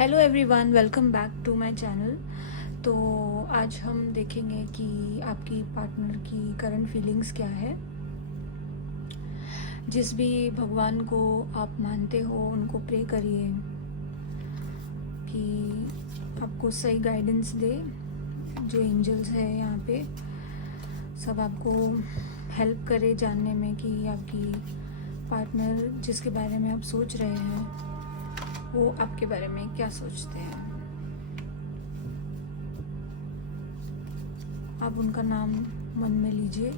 Hello everyone, welcome back to my channel. तो आज हम देखेंगे कि आपकी पार्टनर की करंट फीलिंग्स क्या है। जिस भी भगवान को आप मानते हो उनको प्रे करिए कि आपको सही गाइडेंस दे। जो एंजल्स है यहाँ पे सब आपको हेल्प करे जानने में कि आपकी पार्टनर जिसके बारे में आप सोच रहे हैं वो आपके बारे में क्या सोचते हैं। आप उनका नाम मन में लीजिए।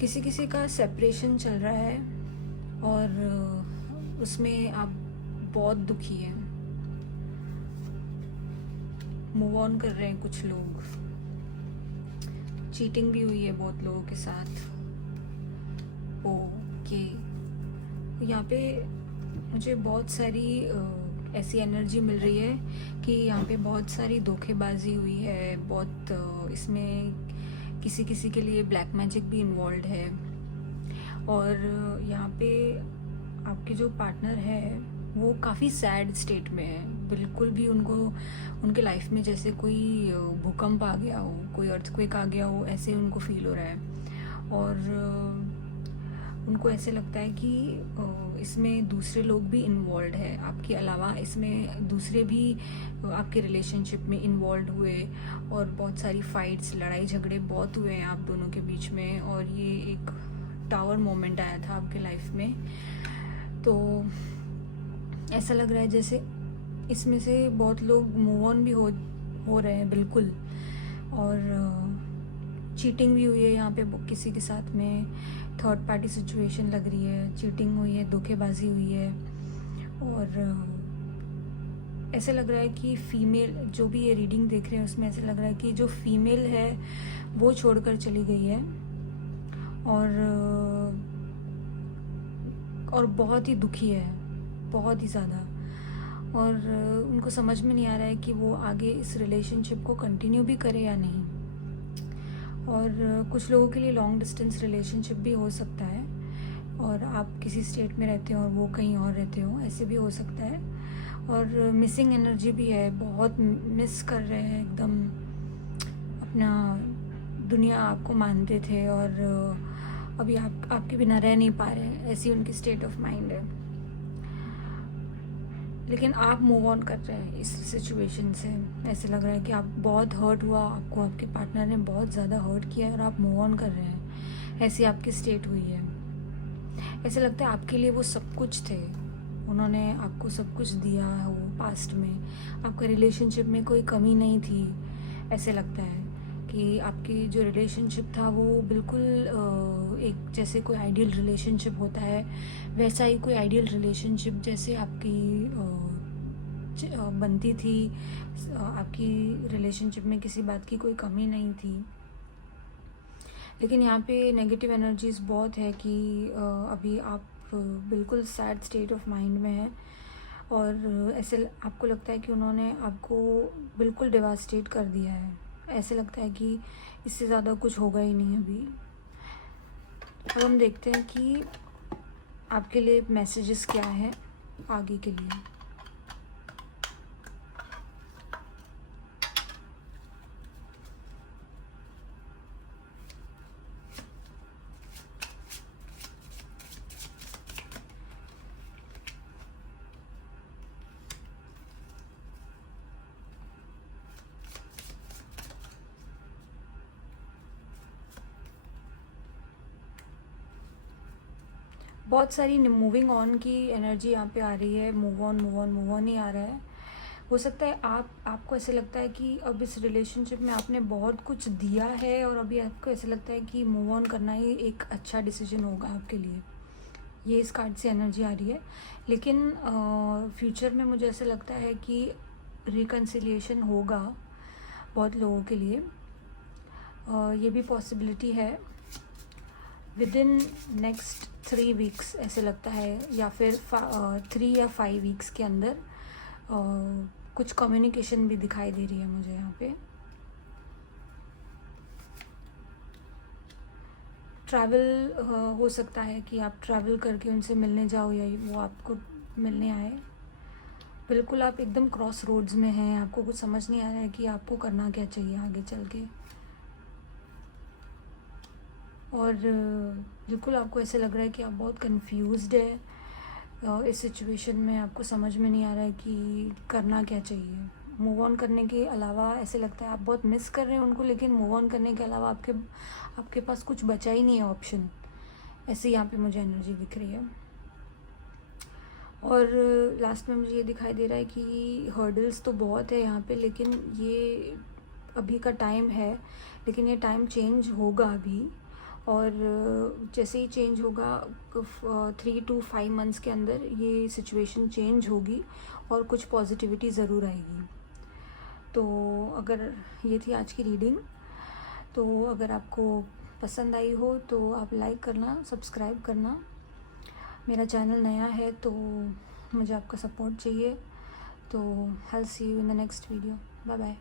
किसी किसी का सेपरेशन चल रहा है और उसमें आप बहुत दुखी हैं। मूव ऑन कर रहे हैं कुछ लोग। चीटिंग भी हुई है बहुत लोगों के साथ। ओके, यहाँ पे मुझे बहुत सारी ऐसी एनर्जी मिल रही है कि यहाँ पे बहुत सारी धोखेबाजी हुई है। बहुत इसमें किसी किसी के लिए ब्लैक मैजिक भी इन्वॉल्व है। और यहाँ पे आपके जो पार्टनर है वो काफ़ी सैड स्टेट में है। बिल्कुल भी उनको उनके लाइफ में जैसे कोई भूकंप आ गया हो, कोई अर्थक्वेक आ गया हो, ऐसे उनको फील हो रहा है। और उनको ऐसे लगता है कि इसमें दूसरे लोग भी इन्वॉल्व है आपके अलावा। इसमें दूसरे भी आपके रिलेशनशिप में इन्वॉल्व हुए और बहुत सारी फाइट्स, लड़ाई झगड़े बहुत हुए हैं आप दोनों के बीच में। और ये एक टावर मोमेंट आया था आपके लाइफ में। तो ऐसा लग रहा है जैसे इसमें से बहुत लोग मूव ऑन भी हो रहे हैं बिल्कुल। और चीटिंग भी हुई है यहाँ पे किसी के साथ में। थर्ड पार्टी सिचुएशन लग रही है, चीटिंग हुई है, धोखेबाजी हुई है। और ऐसे लग रहा है कि फीमेल, जो भी ये रीडिंग देख रहे हैं उसमें ऐसे लग रहा है कि जो फीमेल है वो छोड़कर चली गई है। और बहुत ही दुखी है, बहुत ही ज़्यादा। और उनको समझ में नहीं आ रहा है कि वो आगे इस रिलेशनशिप को कंटिन्यू भी करे या नहीं। और कुछ लोगों के लिए लॉन्ग डिस्टेंस रिलेशनशिप भी हो सकता है और आप किसी स्टेट में रहते हो और वो कहीं और रहते हो, ऐसे भी हो सकता है। और मिसिंग एनर्जी भी है, बहुत मिस कर रहे हैं एकदम अपना दुनिया। आपको मानते थे और अभी आपके बिना रह नहीं पा रहे हैं, ऐसी उनकी स्टेट ऑफ माइंड है। लेकिन आप मूव ऑन कर रहे हैं इस सिचुएशन से। ऐसे लग रहा है कि आप बहुत हर्ट हुआ, आपको आपके पार्टनर ने बहुत ज़्यादा हर्ट किया है और आप मूव ऑन कर रहे हैं। ऐसी आपकी स्टेट हुई है। ऐसे लगता है आपके लिए वो सब कुछ थे, उन्होंने आपको सब कुछ दिया हो पास्ट में। आपका रिलेशनशिप में कोई कमी नहीं थी। ऐसे लगता है कि आपकी जो रिलेशनशिप था वो बिल्कुल एक जैसे कोई आइडियल रिलेशनशिप होता है वैसा ही कोई आइडियल रिलेशनशिप जैसे आपकी बनती थी। आपकी रिलेशनशिप में किसी बात की कोई कमी नहीं थी। लेकिन यहाँ पे नेगेटिव एनर्जीज बहुत है कि अभी आप बिल्कुल सैड स्टेट ऑफ माइंड में है। और ऐसे आपको लगता है कि उन्होंने आपको बिल्कुल डिवास्टेट कर दिया है। ऐसे लगता है कि इससे ज़्यादा कुछ होगा ही नहीं अभी। अब हम देखते हैं कि आपके लिए मैसेजेस क्या है आगे के लिए। बहुत सारी मूविंग ऑन की एनर्जी यहाँ पे आ रही है। Move on move on move on ही आ रहा है। हो सकता है आपको ऐसे लगता है कि अब इस रिलेशनशिप में आपने बहुत कुछ दिया है और अभी आपको ऐसे लगता है कि मूव ऑन करना ही एक अच्छा डिसीजन होगा आपके लिए। ये इस कार्ड से एनर्जी आ रही है। लेकिन फ्यूचर में मुझे ऐसा लगता है कि रिकन्सिलिएशन होगा बहुत लोगों के लिए। ये भी पॉसिबिलिटी है विद इन नेक्स्ट 3 वीक्स ऐसे लगता है, या फिर 3 या 5 वीक्स के अंदर कुछ कम्युनिकेशन भी दिखाई दे रही है मुझे यहाँ पे। ट्रैवल हो सकता है कि आप ट्रैवल करके उनसे मिलने जाओ या वो आपको मिलने आए। बिल्कुल आप एकदम क्रॉस रोड्स में हैं, आपको कुछ समझ नहीं आ रहा है कि आपको करना क्या चाहिए आगे चल के। और बिल्कुल आपको ऐसे लग रहा है कि आप बहुत कंफ्यूज्ड है इस सिचुएशन में, आपको समझ में नहीं आ रहा है कि करना क्या चाहिए। मूव ऑन करने के अलावा ऐसे लगता है आप बहुत मिस कर रहे हैं उनको, लेकिन मूव ऑन करने के अलावा आपके पास कुछ बचा ही नहीं है ऑप्शन। ऐसे यहाँ पे मुझे एनर्जी दिख रही है। और लास्ट में मुझे ये दिखाई दे रहा है कि हर्डल्स तो बहुत है यहाँ पे, लेकिन ये अभी का टाइम है, लेकिन ये टाइम चेंज होगा अभी। और जैसे ही चेंज होगा 3 to 5 मंथ्स के अंदर ये सिचुएशन चेंज होगी और कुछ पॉजिटिविटी ज़रूर आएगी। तो अगर ये थी आज की रीडिंग, तो अगर आपको पसंद आई हो तो आप लाइक करना, सब्सक्राइब करना। मेरा चैनल नया है तो मुझे आपका सपोर्ट चाहिए। तो I will see you in the next video. Bye bye.